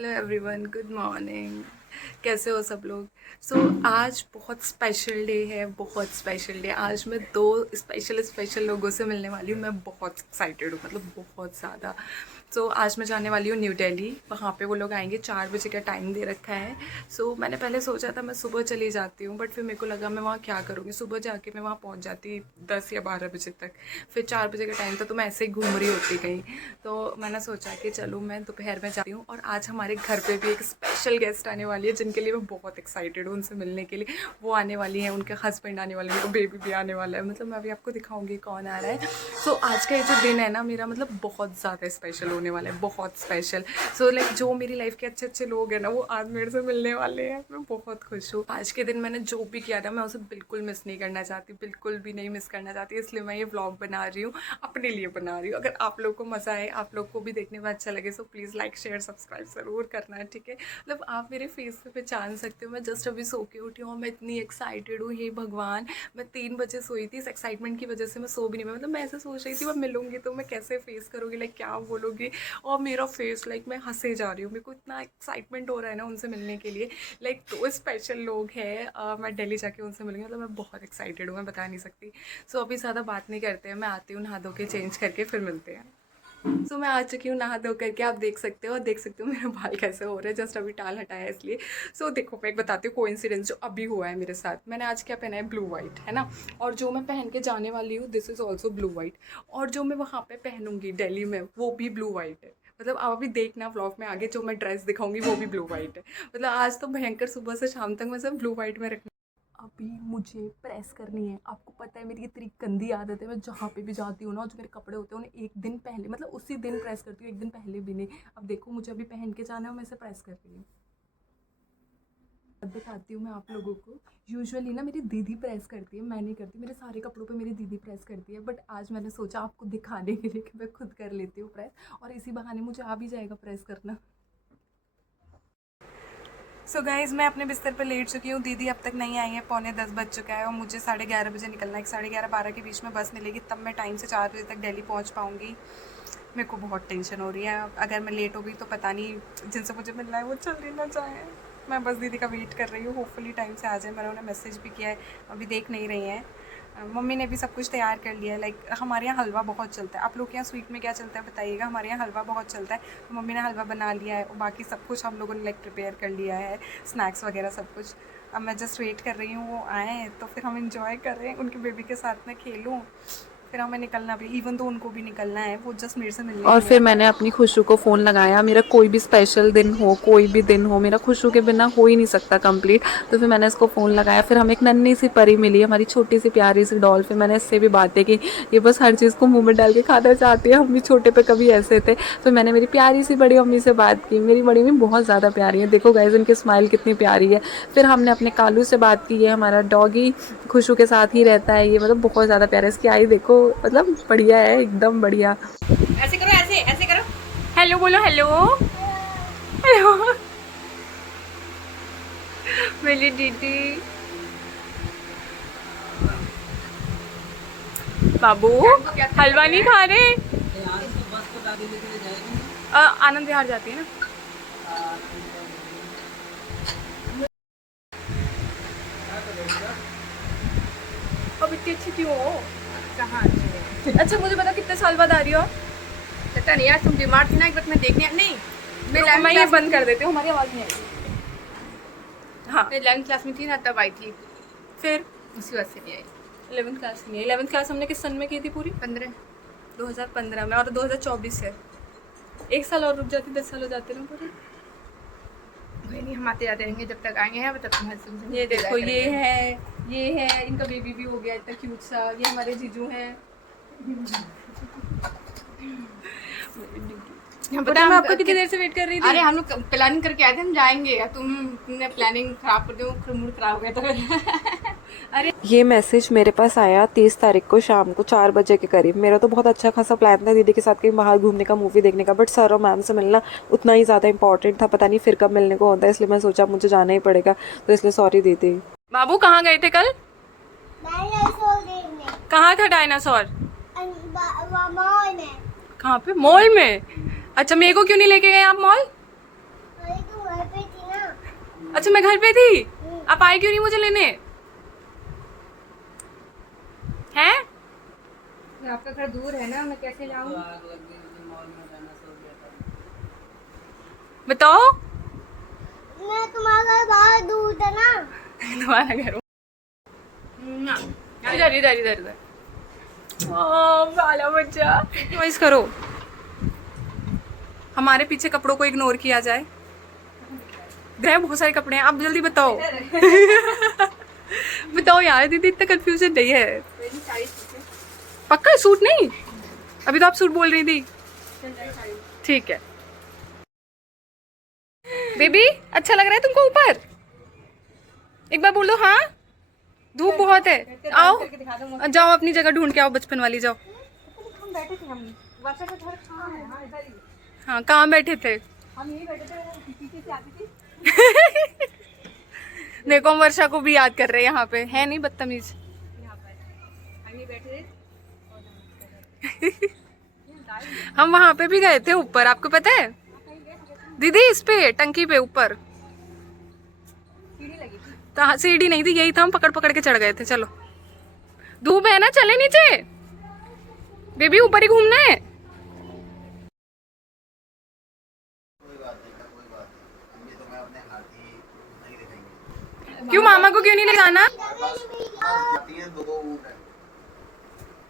Hello everyone, good morning. कैसे हो सब लोग? आज बहुत स्पेशल डे है, बहुत स्पेशल डे। आज मैं दो स्पेशल लोगों से मिलने वाली हूँ। मैं बहुत एक्साइटेड हूँ, मतलब बहुत ज़्यादा। आज मैं जाने वाली हूँ न्यू दिल्ली। वहाँ पे वो लोग आएंगे, 4 बजे का टाइम दे रखा है। मैंने पहले सोचा था मैं सुबह चली जाती हूँ, बट फिर मेरे को लगा मैं वहाँ क्या करूँगी। सुबह जाके मैं वहाँ पहुँच जाती 10 या 12 बजे तक, फिर 4 बजे का टाइम था तो मैं ऐसे ही घूम रही होती कहीं। तो मैंने सोचा कि चलो मैं दोपहर में जाती हूँ। और आज हमारे घर पे भी एक स्पेशल गेस्ट आने वाली है, जिनके लिए मैं बहुत एक्साइटेड हूँ उनसे मिलने के लिए। वो आने वाली है, उनके हस्बैंड आने वाले हैं, उनका बेबी भी आने वाला है। मतलब मैं अभी आपको दिखाऊंगी कौन आ रहा है। आज का ये जो दिन है ना मेरा, मतलब बहुत ज़्यादा स्पेशल होने वाला है, बहुत स्पेशल। जो मेरी लाइफ के अच्छे अच्छे लोग हैं ना, वो आज मेरे से मिलने वाले हैं। मैं बहुत खुश हूँ। आज के दिन मैंने जो भी किया था मैं उसे बिल्कुल मिस नहीं करना चाहती, बिल्कुल भी नहीं मिस करना चाहती। इसलिए मैं ये व्लॉग बना रही हूँ, अपने लिए बना रही हूँ। अगर आप लोग को मज़ा आए, आप लोग को भी देखने में अच्छा लगे, so please like share subscribe ज़रूर करना है, ठीक है? मतलब आप मेरे फेस पे पहचान सकते हो। मैं जस्ट अभी सो के उठी हूँ, मैं इतनी एक्साइटेड हूँ, हे भगवान। मैं 3 बजे सोई थी, इस एक्साइटमेंट की वजह से मैं सो भी नहीं पाई। मतलब मैं ऐसे सोच रही थी मैं मिलूंगी तो मैं कैसे फेस करूँगी, लाइक क्या बोलूँगी। और मेरा फेस, लाइक मैं हंसे जा रही हूँ। मेरे को इतना एक्साइटमेंट हो रहा है ना उनसे मिलने के लिए। लाइक 2 स्पेशल लोग हैं, मैं दिल्ली जाके उनसे मिलूंगी। मतलब मैं बहुत एक्साइटेड हूँ, मैं बता नहीं सकती। अभी ज़्यादा बात नहीं करते हैं, मैं आती हूँ नहा धो के चेंज करके, फिर मिलते हैं। मैं आ चुकी हूँ नहा धो करके, आप देख सकते हो। और देख सकते हो मेरे बाल कैसे हो रहे हैं, जस्ट अभी टाल हटाया है इसलिए। देखो मैं एक बताती हूँ कोइंसिडेंस जो अभी हुआ है मेरे साथ। मैंने आज क्या पहना है, ब्लू वाइट, है ना। और जो मैं पहन के जाने वाली हूँ, this is also blue white. और जो मैं वहाँ पे पहनूंगी दिल्ली में, वो भी ब्लू वाइट है। मतलब आप अभी देखना व्लॉग में आगे, जो मैं ड्रेस दिखाऊंगी वो भी ब्लू वाइट है। मतलब आज तो भयंकर, सुबह से शाम तक मैं सब ब्लू वाइट में रखना। अभी मुझे प्रेस करनी है। आपको पता है मेरी इतनी गंदी आदत है, मैं जहाँ पे भी जाती हूँ ना, जो मेरे कपड़े होते हैं उन्हें एक दिन पहले, मतलब उसी दिन प्रेस करती हूँ, एक दिन पहले भी नहीं। अब देखो मुझे अभी पहन के जाना है, मैं इसे प्रेस कर रही हूँ। अब बताती हूँ मैं आप लोगों को। यूजुअली ना मेरी दीदी प्रेस करती है, मैं नहीं करती। मेरे सारे कपड़ों पे मेरी दीदी प्रेस करती है, बट आज मैंने सोचा आपको दिखाने के लिए कि मैं खुद कर लेती हूँ प्रेस, और इसी बहाने मुझे आ भी जाएगा प्रेस करना। गाइज़, मैं अपने बिस्तर पर लेट चुकी हूँ। दीदी अब तक नहीं आई है, 9:45 बज चुका है और मुझे 11:30 बजे निकलना है। 11:30-12 के बीच में बस मिलेगी, तब मैं टाइम से 4 बजे तक दिल्ली पहुँच पाऊँगी। मेरे को बहुत टेंशन हो रही है। अगर मैं लेट हो गई तो पता नहीं जिनसे मुझे मिलना है वो चल ना जाए। मैं बस दीदी का वेट कर रही हूँ, होपफुली टाइम से आ जाए। मैंने उन्हें मैसेज भी किया है, अभी देख नहीं रही हैं। मम्मी ने भी सब कुछ तैयार कर लिया है। लाइक हमारे यहाँ हलवा बहुत चलता है। आप लोग के यहाँ स्वीट में क्या चलता है बताइएगा। हमारे यहाँ हलवा बहुत चलता है, तो मम्मी ने हलवा बना लिया है और बाकी सब कुछ हम लोगों ने लाइक प्रिपेयर कर लिया है, स्नैक्स वगैरह सब कुछ। अब मैं जस्ट वेट कर रही हूँ वो आएँ तो फिर हम इंजॉय करें, उनके बेबी के साथ में खेलूँ। फिर हमें निकलना भी, इवन तो उनको भी निकलना है, वो जस्ट मेरे से मिलने और के लिए फिर आए मैंने अपनी खुशू को फ़ोन लगाया। मेरा कोई भी स्पेशल दिन हो, कोई भी दिन हो, मेरा खुशू के बिना हो ही नहीं सकता कंप्लीट। तो फिर मैंने इसको फ़ोन लगाया। फिर हमें एक नन्ही सी परी मिली, हमारी छोटी सी प्यारी सी डॉल। फिर मैंने इससे भी बातें की, ये बस हर चीज़ को मुंह में डाल के खाना चाहती है। हम भी छोटे पे कभी ऐसे थे। फिर मैंने मेरी प्यारी सी बड़ी मम्मी से बात की। मेरी बड़ी मम्मी बहुत ज़्यादा प्यारी है, देखो गाइस इनकी स्माइल कितनी प्यारी है। फिर हमने अपने कालू से बात की, ये हमारा डॉगी खुशू के साथ ही रहता है। ये मतलब बहुत ज़्यादा प्यारा है, इसकी आई देखो, मतलब बढ़िया है, एकदम बढ़िया। ऐसे करो, ऐसे ऐसे करो। हेलो बोलो, हेलो हेलो। मेरी दीदी। बाबू हलवा नहीं खा रहे? आनंद विहार जाती है ना। अब इतनी अच्छी क्यों हो? कहाँ अच्छी है? अच्छा मुझे बता, कितने साल बाद आ रही हो? पता नहीं यार, तुम बीमार थी ना एक बार, मैं देखने नहीं। मैं ये बंद कर देती हूँ, हमारी आवाज़ नहीं आएगी। हाँ, मैं 11th क्लास में थी ना, तब आई थी, फिर उसी वजह से नहीं आई। 11th क्लास नहीं, 11th क्लास हमने किस सन में की थी पूरी? 15। 2015 में, और 2024 है। 1 साल और रुक जाती, 10 साल हो जाते ना पूरे। कोई नहीं, हम आते जाते रहेंगे जब तक आएंगे यहाँ, तब तक तुमसे ये देखो, ये है इनका बेबी भी हो गया इतना क्यूट सा। ये हमारे जीजू हैं। पता है मैं आपको कितनी देर से वेट कर रही थी? अरे हम लोग प्लानिंग करके आए थे हम जाएंगे, तुमने प्लानिंग खराब कर दी, फिर मूड खराब हो गया तो अरे ये मैसेज मेरे पास आया 30 तारीख को शाम को 4 बजे के करीब। मेरा तो बहुत अच्छा खासा प्लान था दीदी के साथ कहीं बाहर घूमने का, मूवी देखने का, बट सर और मैम से मिलना उतना ही ज़्यादा इंपॉर्टेंट था। पता नहीं फिर कब मिलने को होता है, इसलिए मैं सोचा मुझे जाना ही पड़ेगा, तो इसलिए सॉरी दीदी। बाबू कहाँ गए थे कल? डायनासोर देखने। कहाँ था डायनासोर? मॉल में। कहाँ पे? मॉल में? अच्छा, मेरे को क्यों नहीं लेके गए आप मॉल? अरे अच्छा मैं घर पे थी, आप आए क्यों नहीं मुझे लेने? हैं? आपका घर दूर है ना, मैं कैसे लाऊं? बताओ। मैं तुम्हारा घर बाहर दूर था ना। तुम्हारा घर इधर इधर इधर इधर। वाला बच्चा चॉइस करो। हमारे पीछे कपड़ों को इग्नोर किया जाए। ग्रह बहुत सारे कपड़े हैं, आप जल्दी बताओ। बताओ यार दीदी, इतना कंफ्यूजन नहीं है। पक्का सूट नहीं? अभी तो आप सूट बोल रही थी। ठीक है बेबी, अच्छा लग रहा है तुमको ऊपर? एक बार बोल दो हाँ। धूप बहुत है, आओ जाओ अपनी जगह ढूंढ के आओ, बचपन वाली जाओ। हम बैठे थे, हम वर्षा का घर कहाँ है? हाँ इधर ही। हाँ कहाँ बैठे थे? हम यही बैठे थे, वो पीछे से आती थी। देखो हम वर्षा को भी याद कर रहे हैं, यहाँ पे है नहीं बदतमीज। यहाँ पर हम यही बैठे थे। हम वहां पे भी गए थे ऊपर, आपको पता है दीदी? इस पे टंकी पे ऊपर सीढ़ी लगी थी। तो सीढ़ी नहीं थी, यही था, हम पकड़ पकड़ के चढ़ गए थे। चलो धूप है ना, चले नीचे। बेबी ऊपर ही घूमना है। क्यों मामा को क्यों नहीं ले जाना?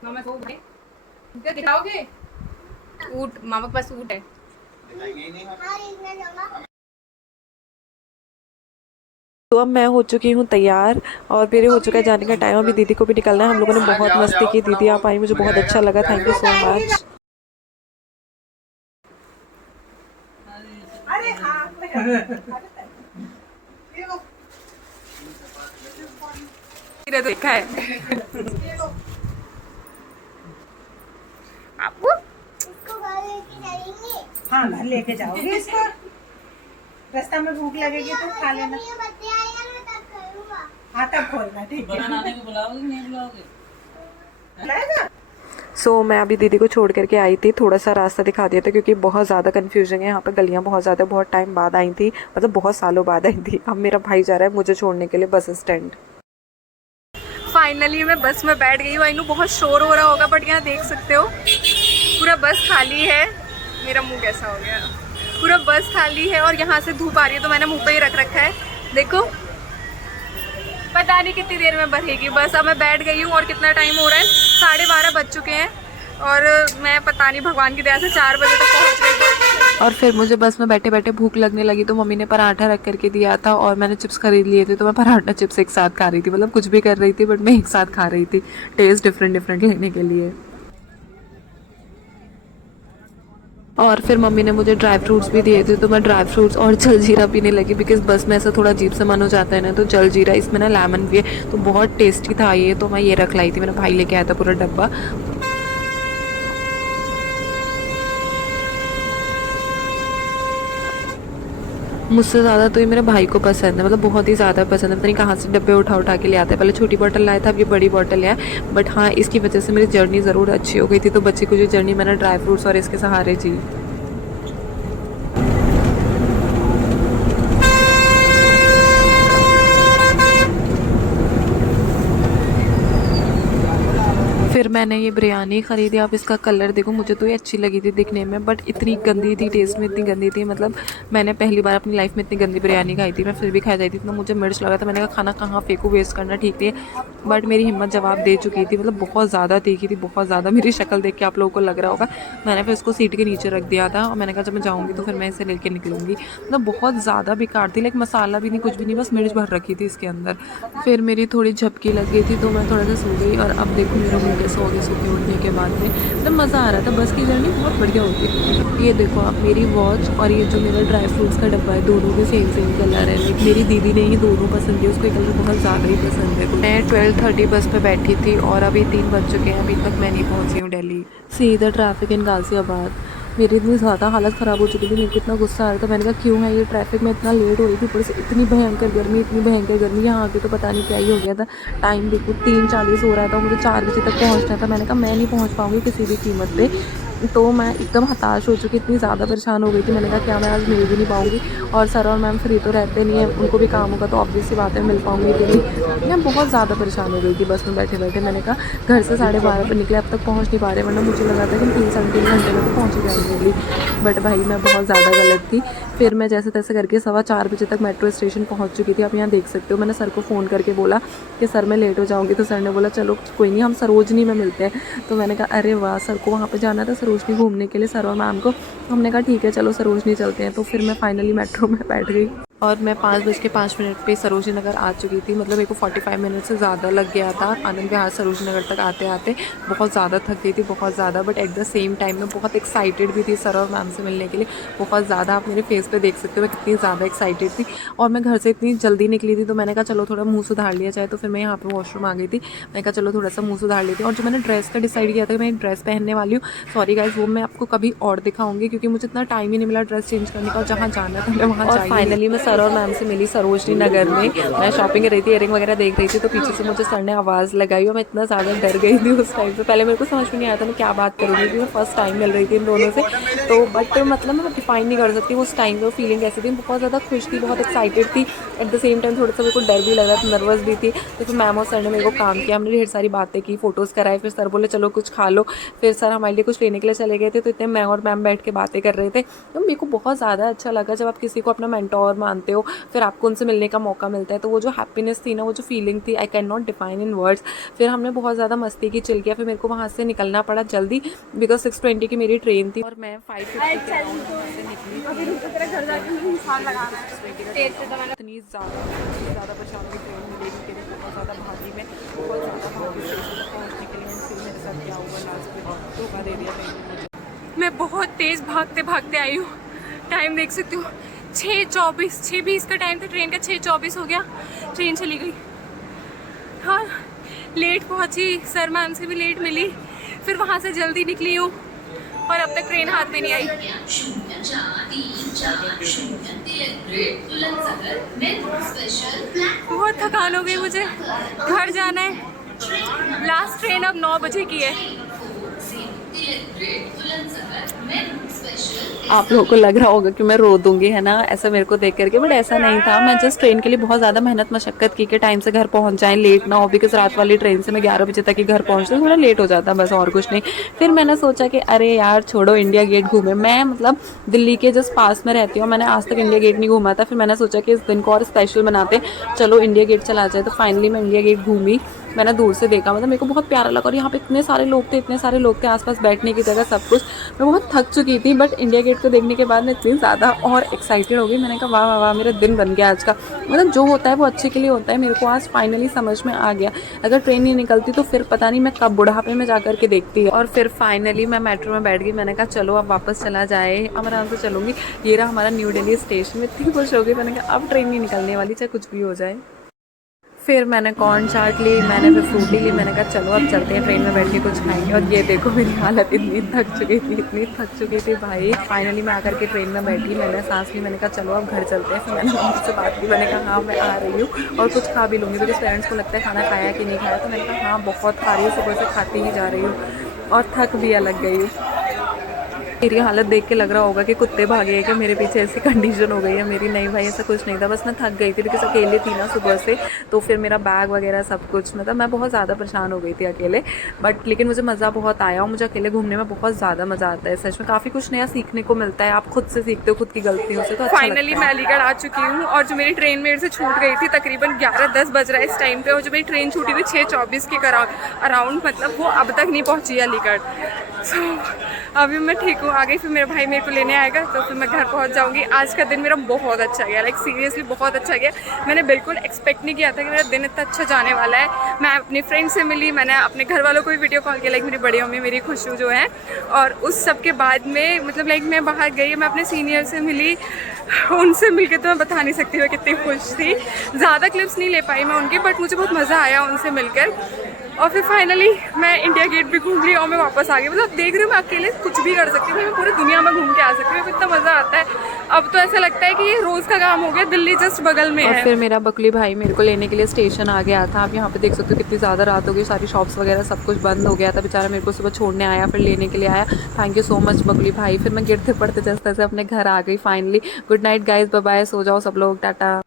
मामा को भाई इधर दिखाओगे? ऊँट, मामा के पास ऊँट है। हाँ इतना जमा। तो अब मैं हो चुकी हूँ तैयार और मेरे हो चुका है जाने का टाइम। अभी दीदी को भी निकलना है। हम लोगों ने बहुत मस्ती की, दीदी आप आई, मुझे बहुत अच्छा लगा। Thank you so much. देखा है आपको? इसको घर लेके जाएंगे। हाँ घर लेके जाओगे इसको। रास्ता में भूख लगेगी तो खा लेना। ये बच्चे आएगा मैं तब करूँगा। हाँ तब खोलना, ठीक है। बनाने को बुलाओगे नहीं बुलाओगे? बुलाएगा? सो मैं अभी दीदी को छोड़ करके आई थी। थोड़ा सा रास्ता दिखा दिया था क्योंकि बहुत ज़्यादा कन्फ्यूजन है यहाँ पर, गलियाँ बहुत ज़्यादा, बहुत टाइम बाद आई थी, मतलब बहुत सालों बाद आई थी। अब मेरा भाई जा रहा है मुझे छोड़ने के लिए बस स्टैंड। फाइनली मैं बस में बैठ गई हूँ। आई नो बहुत शोर हो रहा होगा, बट यहाँ देख सकते हो पूरा बस खाली है। मेरा मुंह कैसा हो गया? पूरा बस खाली है और यहाँ से धूप आ रही है, तो मैंने मुंह पे ही रख रखा है। देखो पता नहीं कितनी देर में भरेगी बस। अब मैं बैठ गई हूँ और कितना टाइम हो रहा है, 12:30 बज चुके हैं और मैं पता नहीं भगवान की दया से 4 बजे तक पहुँच गई। और फिर मुझे बस में बैठे बैठे भूख लगने लगी, तो मम्मी ने पराठा रख करके दिया था और मैंने चिप्स खरीद लिए थे, तो मैं पराठा चिप्स एक साथ खा रही थी। मतलब कुछ भी कर रही थी बट मैं एक साथ खा रही थी, टेस्ट डिफरेंट डिफरेंट लेने के लिए। और फिर मम्मी ने मुझे ड्राई फ्रूट्स भी दिए थे, तो मैं ड्राई फ्रूट्स और जलजीरा पीने लगी बिकॉज बस में ऐसा थोड़ा अजीब सा मन हो जाता है ना। तो जलजीरा, इसमें ना लेमन भी है, तो बहुत टेस्टी था ये, तो मैं ये रख लाई थी। मेरा भाई लेके आया था पूरा डब्बा। मुझसे ज़्यादा तो ये मेरे भाई को पसंद है, मतलब बहुत ही ज़्यादा पसंद है। पता नहीं कहाँ से डब्बे उठा उठा के ले आता है। पहले छोटी बॉटल लाया था, अब ये बड़ी बॉटल लिया है। बट हाँ, इसकी वजह से मेरी जर्नी ज़रूर अच्छी हो गई थी। तो बच्ची को जो जर्नी मैंने ड्राई फ्रूट्स और इसके सहारे जी। फिर मैंने ये बिरयानी ख़रीदी। आप इसका कलर देखो, मुझे तो ये अच्छी लगी थी दिखने में, बट इतनी गंदी थी, टेस्ट में इतनी गंदी थी। मतलब मैंने पहली बार अपनी लाइफ में इतनी गंदी बिरयानी खाई थी। मैं फिर भी खा जाती थी, इतना मुझे मिर्च लगा था। मैंने कहा खाना कहाँ फेंकूँ, वेस्ट करना ठीक नहीं है। बट मेरी हिम्मत जवाब दे चुकी थी। मतलब बहुत ज़्यादा तीखी थी, बहुत ज़्यादा। मेरी शक्ल देख के आप लोगों को लग रहा होगा। मैंने फिर इसको सीट के नीचे रख दिया था और मैंने कहा जब मैं जाऊँगी तो फिर मैं इसे लेके निकलूँगी। मतलब बहुत ज़्यादा बेकार थी, लाइक मसाला भी नहीं, कुछ भी नहीं, बस मिर्च भर रखी थी इसके अंदर। फिर मेरी थोड़ी झपकी लग गई थी, तो मैं थोड़ा सा सो गई। और अब देखो मेरा मुँह कैसा हो गया सो के उठने के बाद में। मतलब मज़ा आ रहा था, बस की जर्नी बहुत बढ़िया होती है। ये देखो आप, मेरी वॉच और ये जो मेरा ड्राई फ्रूट्स का डब्बा है, दोनों के सेम सेम कलर है। लाइक मेरी दीदी ने ये दोनों पसंद किए, उसको ये कलर बहुत ज़्यादा ही पसंद है। मैं 12:30 बस पे बैठी थी और अभी 3 बज चुके हैं, अभी तक मैं नहीं पहुंची हूँ दिल्ली। सीधा ट्रैफिक इन गाजियाबाद। मेरी इतनी ज़्यादा हालत ख़राब हो चुकी थी, मेरे को इतना गुस्सा आ रहा था। मैंने कहा क्यों है ये ट्रैफिक में इतना लेट हो रही थी, ऊपर से इतनी भयंकर गर्मी, इतनी भयंकर गर्मी। यहाँ आके तो पता नहीं क्या ही हो गया था। टाइम देखो 3:40 हो रहा था, मुझे 4 बजे तक पहुँचना था। मैंने कहा मैं नहीं पहुँच पाऊँगी किसी भी कीमत पे। तो मैं एकदम हताश हो चुकी, इतनी ज़्यादा परेशान हो गई थी। मैंने कहा क्या मैं आज मिल भी नहीं पाऊँगी, और सर और मैम फ्री तो रहते नहीं है, उनको भी काम होगा तो ऑब्वियस सी बात है मिल पाऊँगी कि नहीं। मैं बहुत ज़्यादा परेशान हो गई थी बस में बैठे बैठे। मैंने कहा घर से 12:30 पर निकले, अब तक पहुँच नहीं पा रहे, वरना मुझे लगा था कि 3-3.5 घंटे में तो पहुँच ही जाएंगे। बट भाई मैं बहुत ज़्यादा गलत थी। फिर मैं जैसे तैसे करके 4:15 बजे तक मेट्रो स्टेशन पहुँच चुकी थी। आप यहाँ देख सकते हो, मैंने सर को फ़ोन करके बोला कि सर मैं लेट हो जाऊँगी, तो सर ने बोला चलो कोई नहीं, हम सरोजनी में मिलते हैं। तो मैंने कहा अरे वाह, सर को वहाँ पे जाना था सरोजनी घूमने के लिए, सर और मैम को। हमने कहा ठीक है चलो सरोजनी चलते हैं। तो फिर मैं फाइनली मेट्रो में बैठ गई और मैं 5:05 पे सरोजनी नगर आ चुकी थी। मतलब मेरे को 45 मिनट से ज़्यादा लग गया था आनंद विहार सरोजनी नगर तक आते आते। बहुत ज़्यादा थक गई थी, बहुत ज़्यादा, but at the same time मैं बहुत एक्साइटेड भी थी सर और मैम से मिलने के लिए। बहुत ज़्यादा, आप मेरे फेस पे देख सकते हो मैं कितनी ज़्यादा एक्साइटेड थी। और मैं घर से इतनी जल्दी निकली थी, तो मैंने कहा चलो थोड़ा मुँह सुधार लिया जाए। तो फिर मैं यहाँ पर वॉशरूम आ गई थी, मैंने कहा चलो थोड़ा सा मुँह सुधार लेती हूँ। और जो मैंने ड्रेस का डिसाइड किया था मैं एक ड्रेस पहनने वाली हूँ, सॉरी गाइज, वो मैं आपको कभी और दिखाऊंगी, क्योंकि मुझे इतना टाइम ही नहीं मिला ड्रेस चेंज करने का। जहाँ जाना था मैं वहाँ और फाइनली मैं सर और मैम से मिली सरोजनी नगर में। मैं शॉपिंग कर रही थी, इयरिंग वगैरह देख रही थी, तो पीछे से मुझे सर ने आवाज़ लगाई और मैं इतना ज़्यादा डर गई थी उस टाइम पे। पहले मेरे को समझ में नहीं आया था मैं क्या बात करूँगी, क्योंकि मैं फर्स्ट टाइम मिल रही थी इन दोनों से। तो बट मतलब मैं डिफाइन नहीं कर सकती उस टाइम पे फीलिंग कैसी थी। बहुत ज़्यादा खुश थी, बहुत एक्साइटेड थी, एट द सेम टाइम थोड़ा सा मेरे को डर भी लग रहा था, नर्वस भी थी। तो फिर मैम और सर ने मेरे को काम किया, हमने ढेर सारी बातें की, फ़ोटोज़ कराए। फिर सर बोले चलो कुछ खा लो। फिर सर हमारे लिए कुछ लेने के लिए चले गए थे, तो इतने मैं और मैम बैठ के बातें कर रहे थे। तो मेरे को बहुत ज़्यादा अच्छा लगा जब आप किसी को अपना मेंटोर मानते हो, फिर आपको उनसे मिलने का मौका मिलता है। तो वो जो हैप्पीनेस थी ना, वो जो फीलिंग थी, I can not define in words. फिर हमने बहुत ज़्यादा मस्ती की, चिल किया। फिर मेरे को वहाँ से निकलना पड़ा जल्दी, बिकॉज 6:20 की मेरी ट्रेन थी और मैं 5:50 के अराउंड वहाँ से निकली। अभी रुक तेरा घर जाके मुझे इंसान लगाना है तेज से। तो मैंने इतनी ज़्यादा परेशान हुई, ट्रेन मिलेगी कि नहीं, बहुत ज़्यादा भागी मैं, बहुत ज़्यादा भागी स्टेशन तक पहुँचने के लिए। फिर मेरे साथ क्या हुआ, लास्ट में धोखा दे दिया ट्रेन ने मुझे। मैं बहुत तेज़ भागते भागते आई हूँ। टाइम देख सकती हूँ 6:24, 6:20 का टाइम था ट्रेन का, 6:24 हो गया, ट्रेन चली गई। हाँ, लेट पहुँची, सर मैम से भी लेट मिली, फिर वहाँ से जल्दी निकली हूँ और अब तक ट्रेन हाथ में नहीं आई। बहुत थकान हो गई मुझे, घर जाना है। लास्ट ट्रेन अब 9 बजे की है। आप लोगों को लग रहा होगा कि मैं रो दूंगी, है ना, ऐसा मेरे को देख करके, बट ऐसा नहीं था। मैं जस्ट ट्रेन के लिए बहुत ज़्यादा मेहनत मशक्कत की कि टाइम से घर पहुंच जाएं, लेट ना हो, बिकॉज रात वाली ट्रेन से मैं 11 बजे तक ही घर पहुंचती हूँ, थोड़ा लेट हो जाता बस, और कुछ नहीं। फिर मैंने सोचा कि अरे यार छोड़ो, इंडिया गेट घूमे। मैं मतलब दिल्ली के जस्ट पास में रहती हूँ, मैंने आज तक इंडिया गेट नहीं घूमा था। फिर मैंने सोचा कि इस दिन को और स्पेशल बनाते, चलो इंडिया गेट चला जाए। तो फाइनली मैं इंडिया गेट घूमी, मैंने दूर से देखा, मतलब मेरे को बहुत प्यारा लगा। और यहाँ पे इतने सारे लोग थे, इतने सारे लोग थे, आसपास बैठने की जगह, सब कुछ। मैं बहुत थक चुकी थी, बट इंडिया गेट को देखने के बाद मैं इतनी ज़्यादा और एक्साइटेड हो गई। मैंने कहा वाह वाह वाह, मेरा दिन बन गया आज का। मतलब जो होता है वो अच्छे के लिए होता है। मेरे को आज फाइनली समझ में आ गया, अगर ट्रेन नहीं निकलती तो फिर पता नहीं मैं कब बुढ़ापे में जाकर के देखती। और फिर फाइनली मैं मेट्रो में बैठ गई। मैंने कहा चलो अब वापस चला जाए, अब आराम से चलूँगी। ये रहा हमारा न्यू दिल्ली स्टेशन। में इतनी खुश हो गई, मैंने कहा अब ट्रेन नहीं निकलने वाली, चाहे कुछ भी हो जाए। फिर मैंने कॉर्न चाट ली, मैंने फिर फ्रूटी ली। मैंने कहा चलो अब चलते हैं, ट्रेन में बैठ के कुछ खाएंगे। और ये देखो मेरी हालत, इतनी थक चुकी थी भाई। फाइनली मैं आकर के ट्रेन में बैठी, मैंने सांस ली, मैंने कहा चलो अब घर चलते हैं। फिर मैंने मम्मी से बात की, मैंने कहा हाँ मैं आ रही हूँ और कुछ खा भी लूँगी, बिकॉज पेरेंट्स को लगता है खाना खाया कि नहीं खाया। तो मैंने कहा हाँ बहुत खा रही हूँ, सुबह से खाती ही जा रही हूँ और थक भी अलग गई हूँ। मेरी हालत देख के लग रहा होगा कि कुत्ते भागे हैं, कि मेरे पीछे ऐसी कंडीशन हो गई है मेरी। नहीं भाई, ऐसा कुछ नहीं था, बस मैं थक गई थी, बिकॉज अकेले थी ना सुबह से। तो फिर मेरा बैग वगैरह सब कुछ, मतलब मैं बहुत ज़्यादा परेशान हो गई थी अकेले। बट लेकिन मुझे मज़ा बहुत आया, और मुझे अकेले घूमने में बहुत ज़्यादा मज़ा आता है। सच में काफ़ी कुछ नया सीखने को मिलता है, आप खुद से सीखते हो, खुद की गलतियों से। तो फाइनली मैं अलीगढ़ आ चुकी हूँ, और जो मेरी ट्रेन मेरे से छूट गई थी तकरीबन 11:10 बज रहा है इस टाइम पे, और जो मेरी ट्रेन छूटी थी 6:24 के अराउंड, मतलब वो अब तक नहीं पहुँची अलीगढ़। सो अभी मैं ठीक हूँ, आ गई। फिर मेरा भाई मेरे को लेने आएगा, तो फिर मैं घर पहुँच जाऊँगी। आज का दिन मेरा बहुत अच्छा गया, लाइक सीरियसली बहुत अच्छा गया। मैंने बिल्कुल एक्सपेक्ट नहीं किया था कि मेरा दिन इतना अच्छा जाने वाला है। मैं अपनी फ्रेंड से मिली, मैंने अपने घर वालों को भी वीडियो कॉल किया, लाइक मेरी बड़ी मम्मी, मेरी खुशबू जो है। और उस सब के बाद में मतलब लाइक मैं बाहर गई, मैं अपने सीनियर से मिली, उनसे मिलकर तो मैं बता नहीं सकती मैं कितनी खुश थी। ज़्यादा क्लिप्स नहीं ले पाई मैं उनकी, बट मुझे बहुत मज़ा आया उनसे मिलकर। और फिर फाइनली मैं इंडिया गेट भी घूम ली और मैं वापस आ गई। मतलब देख रही हूँ मैं अकेले कुछ भी कर सकती हूँ, मैं पूरी दुनिया में घूम के आ सकती हूँ, इतना मज़ा आता है। अब तो ऐसा लगता है कि ये रोज़ का काम हो गया, दिल्ली जस्ट बगल में और है। फिर मेरा बकली भाई मेरे को लेने के लिए स्टेशन आ गया था। आप यहाँ पे देख सकते हो कितनी ज़्यादा रात हो गई, सारी शॉप्स वगैरह सब कुछ बंद हो गया था। बेचारा मेरे को सुबह छोड़ने आया, फिर लेने के लिए आया। Thank you so much Buckley भाई। फिर मैं गिरते पड़ते जैसे तैसे अपने घर आ गई finally. Good night guys, bye bye, सो जाओ सब लोग, टाटा।